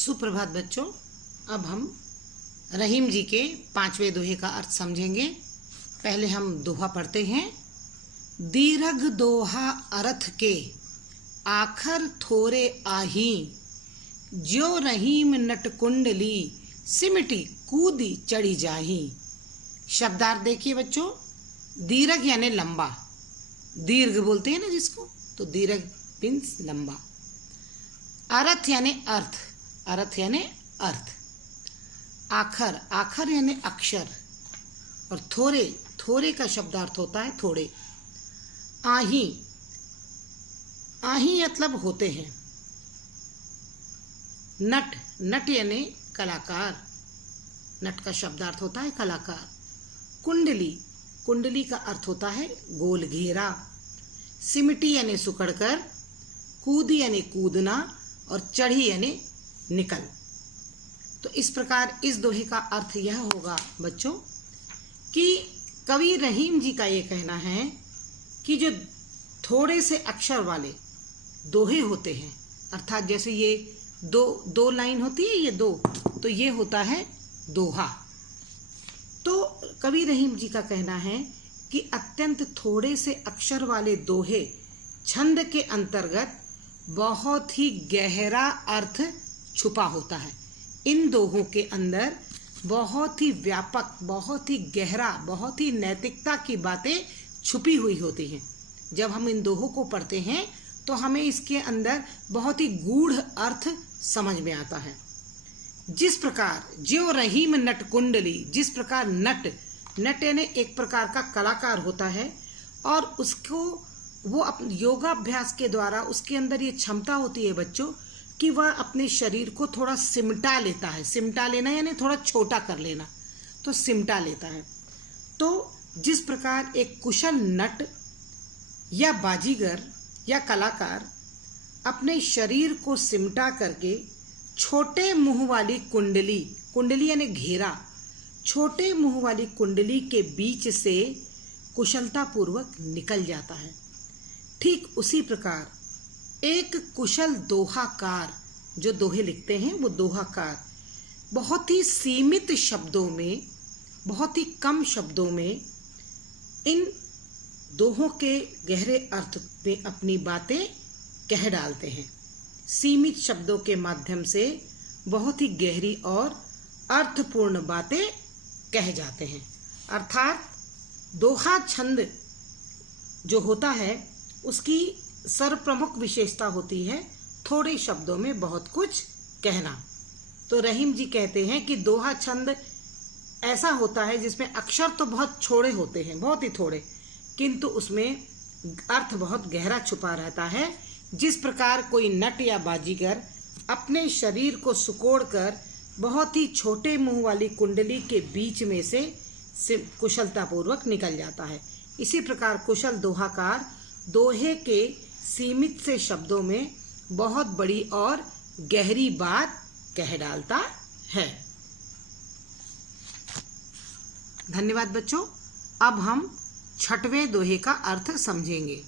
सुप्रभात बच्चों। अब हम रहीम जी के 5वें दोहे का अर्थ समझेंगे। पहले हम दोहा पढ़ते हैं। दीर्घ दोहा अर्थ के आखर थोरे आही, ज्यो रहीम नटकुंडली सिमटी कूदी चढ़ी जाही। शब्दार्थ देखिए बच्चों। दीर्घ यानी लंबा, दीर्घ बोलते हैं ना जिसको, तो दीर्घ मीन्स लंबा। अर्थ यानी अर्थ, अर्थ यानी अर्थ। आखर, आखर यानी अक्षर। और थोरे, थोरे का शब्दार्थ होता है थोड़े। आही, आही मतलब होते हैं। नट, नट यानी कलाकार, नट का शब्दार्थ होता है कलाकार। कुंडली, कुंडली का अर्थ होता है गोल घेरा। सिमटी यानी सुकड़कर, कूदी यानी कूदना, और चढ़ी यानी निकल। तो इस प्रकार इस दोहे का अर्थ यह होगा बच्चों कि कवि रहीम जी का ये कहना है कि जो थोड़े से अक्षर वाले दोहे होते हैं, अर्थात जैसे ये दो लाइन होती है, ये दो, तो ये होता है दोहा। तो कवि रहीम जी का कहना है कि अत्यंत थोड़े से अक्षर वाले दोहे छंद के अंतर्गत बहुत ही गहरा अर्थ छुपा होता है। इन दोहों के अंदर बहुत ही व्यापक, बहुत ही गहरा, बहुत ही नैतिकता की बातें छुपी हुई होती हैं। जब हम इन दोहों को पढ़ते हैं तो हमें इसके अंदर बहुत ही गूढ़ अर्थ समझ में आता है। जिस प्रकार ज्यो रहीम नट कुंडली, जिस प्रकार नट, नट यानी एक प्रकार का कलाकार होता है, और उसको वो अपने योगाभ्यास के द्वारा उसके अंदर ये क्षमता होती है बच्चों कि वह अपने शरीर को थोड़ा सिमटा लेता है। सिमटा लेना यानी थोड़ा छोटा कर लेना, तो सिमटा लेता है। तो जिस प्रकार एक कुशल नट या बाजीगर या कलाकार अपने शरीर को सिमटा करके छोटे मुंह वाली कुंडली, कुंडली यानी घेरा, छोटे मुंह वाली कुंडली के बीच से कुशलतापूर्वक निकल जाता है, ठीक उसी प्रकार एक कुशल दोहाकार, जो दोहे लिखते हैं वो दोहाकार, बहुत ही सीमित शब्दों में, बहुत ही कम शब्दों में इन दोहों के गहरे अर्थ में अपनी बातें कह डालते हैं। सीमित शब्दों के माध्यम से बहुत ही गहरी और अर्थपूर्ण बातें कह जाते हैं। अर्थात दोहा छंद जो होता है उसकी सर्वप्रमुख विशेषता होती है थोड़े शब्दों में बहुत कुछ कहना। तो रहीम जी कहते हैं कि दोहा छंद ऐसा होता है जिसमें अक्षर तो बहुत छोटे होते हैं, बहुत ही थोड़े, किंतु उसमें अर्थ बहुत गहरा छुपा रहता है। जिस प्रकार कोई नट या बाजीगर अपने शरीर को सिकोड़कर बहुत ही छोटे मुंह वाली कुंडली के बीच में से कुशलतापूर्वक निकल जाता है, इसी प्रकार कुशल दोहाकार दोहे के सीमित से शब्दों में बहुत बड़ी और गहरी बात कह डालता है। धन्यवाद बच्चों। अब हम 6वें दोहे का अर्थ समझेंगे।